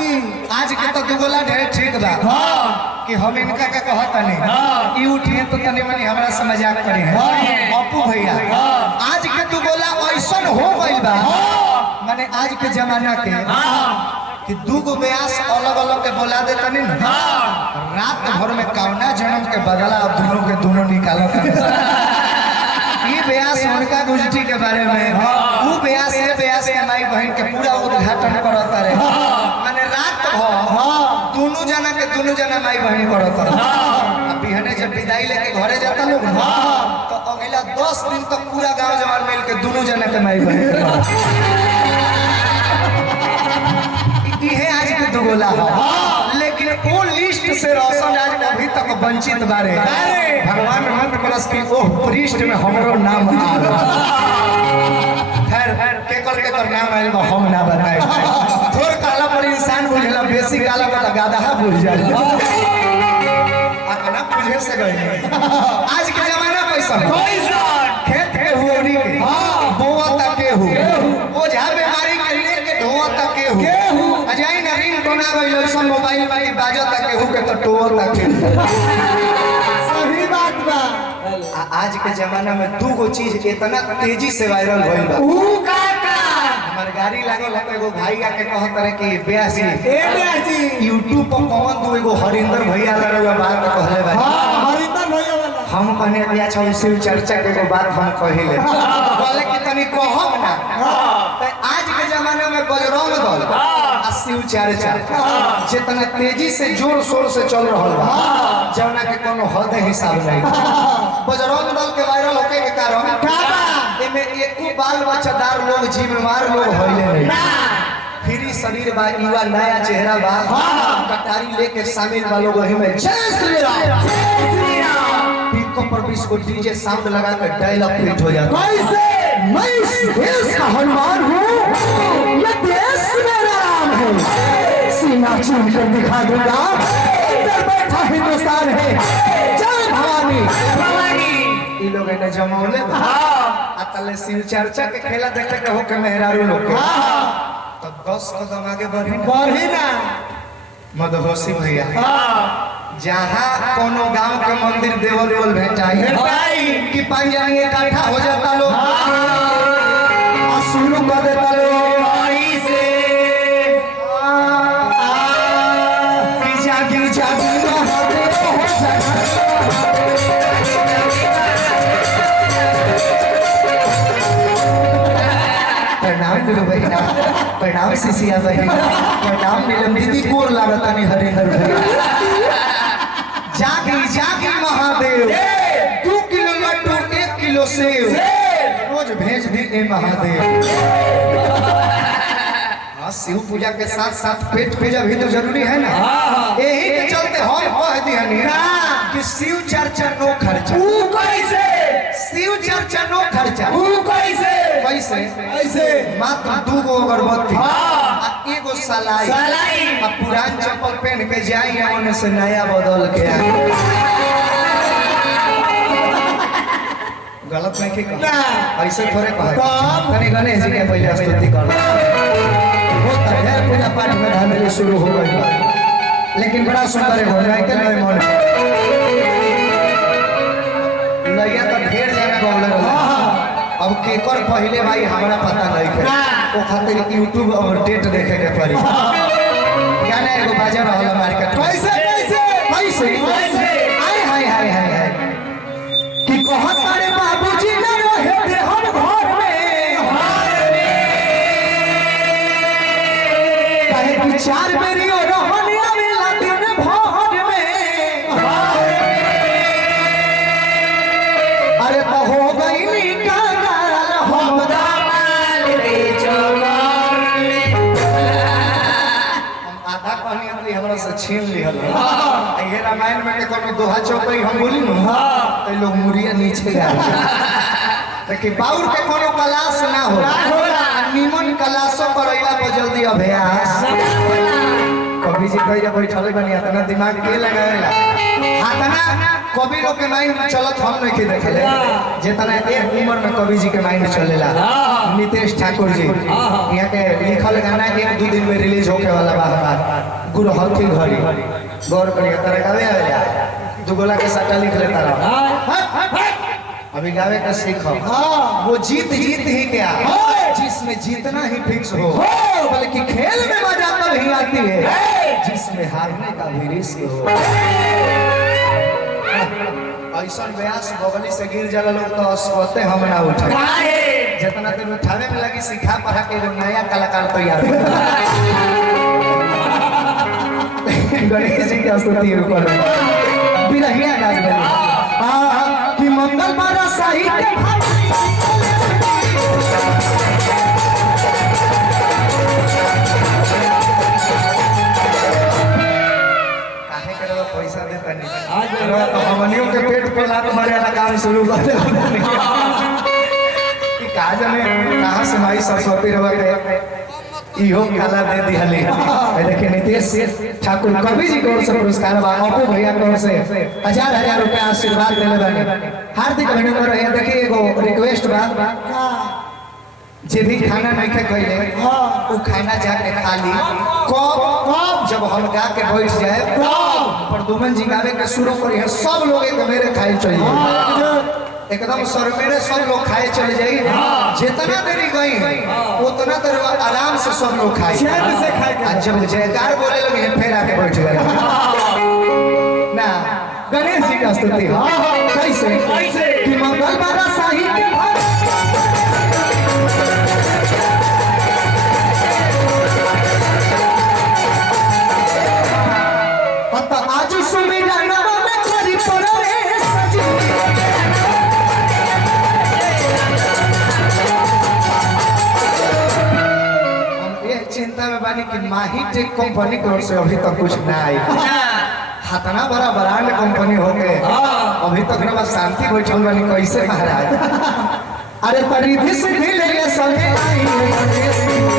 जी आज के तो दुगोला ढेर ठीक बा कि हम इनका का कहता नहीं ई उठिए तो तनी मनी हमरा से मजाक करे हैं अपू भैया आज के दुगोला ऐसा हो गइल बा माने आज के जमाना के कि दूगो ब्यास अलग अलग के बोला देता नहीं ना रात भर में कौना जन्म के बदला अब दोनों के दोनों निकालो ये ब्यास उनका गुजटी के बारे में वो ब्यास ये ब्यास के माई बहन के पूरा उद्घाटन करता रहे माने रात भर दोनों जना के दोनों जना माई बहन करता रहे अब बिहने जब विदाई लेके घरे जाता लोग तो अगला 10 दिन तक पूरा गांव जवान मिल के दोनों जना के माई बहन ये आज के दुगोला लेकिन वो लिस्ट से रोशन आज अभी तक वंचित बारे भगवान मंत्र कलश की ओह पृष्ठ में हमरो नाम आ खैर केकर नाम आइल बा हम ना बताए थोड़ काला पर इंसान बुझला बेसी काला पर गाधा बुझ जाए आना बुझे से गए आज के जमाना पैसा खेत के हुओरी के बोआ तक के हो ओझा बीमारी के लेके धोआ तक के हो अजाई ना रिंग बना गइल सन मोबाइल में बाजो तक के हो के तो टोर तक के सही बात बा आज के जमाना में दू गो चीज इतना तेजी से वायरल होइल बा हमार गाड़ी लागल है एगो भाई आके कहत रहे कि ब्यासी यूट्यूब पर कौन दू एगो हरिंदर भैया लगा बात कहले भाई हरिंदर भैया वाला हम कने दिया छ शिव चर्चा के एगो बात हम कहिले बोले कि तनी कहब ना तो आज के जमाना में बजरंग दल आ शिव चर्चा जितना तेजी से जोर शोर से चल रहल बा जौना के कोनो हद हिसाब नहीं बजरंग दल के वायरल होके के कारण एमे एको बाल बच्चादार लोग जिम्मेवार लोग होइले नहीं फ्री शरीर बा युवा नया चेहरा बा कटारी लेके शामिल बा लोग एही में जय श्री राम पिको पर 20 को डीजे साउंड लगा कर डायलॉग फिट हो जाता कैसे मैं इस देश का हनुमान हूँ ये देश मेरा राम है सीना चूम कर दिखा दूंगा इधर बैठा हिंदुस्तान है जय भवानी ई लोग ने जमौले अतले शिव चर्चा के खेला देखे के होके मेहरारू लोग के तो 10 कदम आगे बढ़ी ना मदहोशी भैया जहाँ कोनो गांव के मंदिर देवल देवल भेटाई कि पंजाबी इकट्ठा हो जाता लोग शुरू कर देता लोग प्रणाम शिशिया बहन प्रणाम नीलम दीदी कोर लागता नहीं हरे हर भैया जागी जागी महादेव 2 किलो लड्डू 1 किलो सेव रोज भेज दी ए महादेव शिव पूजा के साथ साथ पेट पूजा भी तो जरूरी है ना यही के चलते हम कह दिहनी कि शिव चर्चा नो खर्चा शिव चर्चा नो खर्चा कैसे ऐसे मात्र 2 गो अगरबत्ती आ एगो सलाई आ पुरान चप्पल पहन के जाई ओने से नया बदल के आ गलत नहीं की ऐसे थोड़े कह तनी गणेश जी के पहले स्तुति कर बहुत ढेर पूजा पाठ में धामेली शुरू हो गई लेकिन बड़ा सुंदर हो जाए के नए मन लइया तो ढेर जगह बोले अब केकर पहले भाई हमरा पता नहीं है वो खातिर YouTube और डेट देखे के पड़ी गाना एगो बाजा रहल मार्केट कैसे हाय हाय हाय हाय कि कहत रे बाबूजी न रहे दे हम घर में कहे कि 4 बेरी और रहनी आवेला दिन भर में अरे तो हो गई से छीन लिहल ये रामायण में कोनो दोहा चौपाई हम बोली न तो लोग मुरिया नीचे गा लेकिन बाउर के कोनो क्लास ना होला निमन क्लासों पर आइला पर जल्दी अभ्यास कभी कवि जी कहिया बैठले बनी इतना दिमाग के लगावेला हाथना कवि लोग के माइंड चलत हम नहीं के देखेले जितना एक उम्र में कवि जी के माइंड चलेला नितेश ठाकुर जी यहाँ के लिखल गाना 1-2 दिन में रिलीज होके वाला बा गुरु हल्की घड़ी गौर करिए तरह गावे आवेला दुगोला के साटा लिख लेता रहा अभी गावे का सीखो वो जीत ही क्या जिसमें जीतना ही फिक्स हो बल्कि खेल में मजा तब ही आती है जिसमें हारने का भी रिस्क हो ऐसा व्यास बगली से गिर जाला लोग तो सोते हम ना उठे जितना देर उठावे में लगी सिखा पढ़ा के एगो नया कलाकार तैयार गणेश जी की स्तुति ऊपर बिरहिया गाज बनी कि मंगल बारा साहित्य काहे करे पैसा देता नहीं तो हमनियों के पेट पे लात मारे वाला काम शुरू कर दे कि काज में कहां से माई सरस्वती रवा के इहो काला दे दिहले देखिए नितेश ठाकुर कवि जी को से पुरस्कार बा अपू भैया को से 1000 रुपया आशीर्वाद देले बानी हार्दिक अभिनंदन है देखिए एगो रिक्वेस्ट बा जे भी खाना नहीं खे कइले वो खाना जाके खा ली कब जब हम गा के बैठ जाए तब प्रदुमन जी गावे के शुरू करी है सब लोग एक मेरे खाए चाहिए एकदम सर मेरे सब लोग खाए चले जाइए जितना देरी गई उतना देर आराम से सब लोग खाए जब जयकार बोले लगे फिर आके बैठ गए ना गणेश जी का स्तुति कैसे कि मंगल बारा साहित्य आज सुमिरा में खरी पड़े सजी चिंता में बानी कि माही टेक कंपनी की ओर से अभी तक कुछ ना आई हाथना बड़ा ब्रांड कंपनी हो गए अभी तक ना शांति बैठल बानी कैसे महाराज अरे परिधि से भी ले सले आई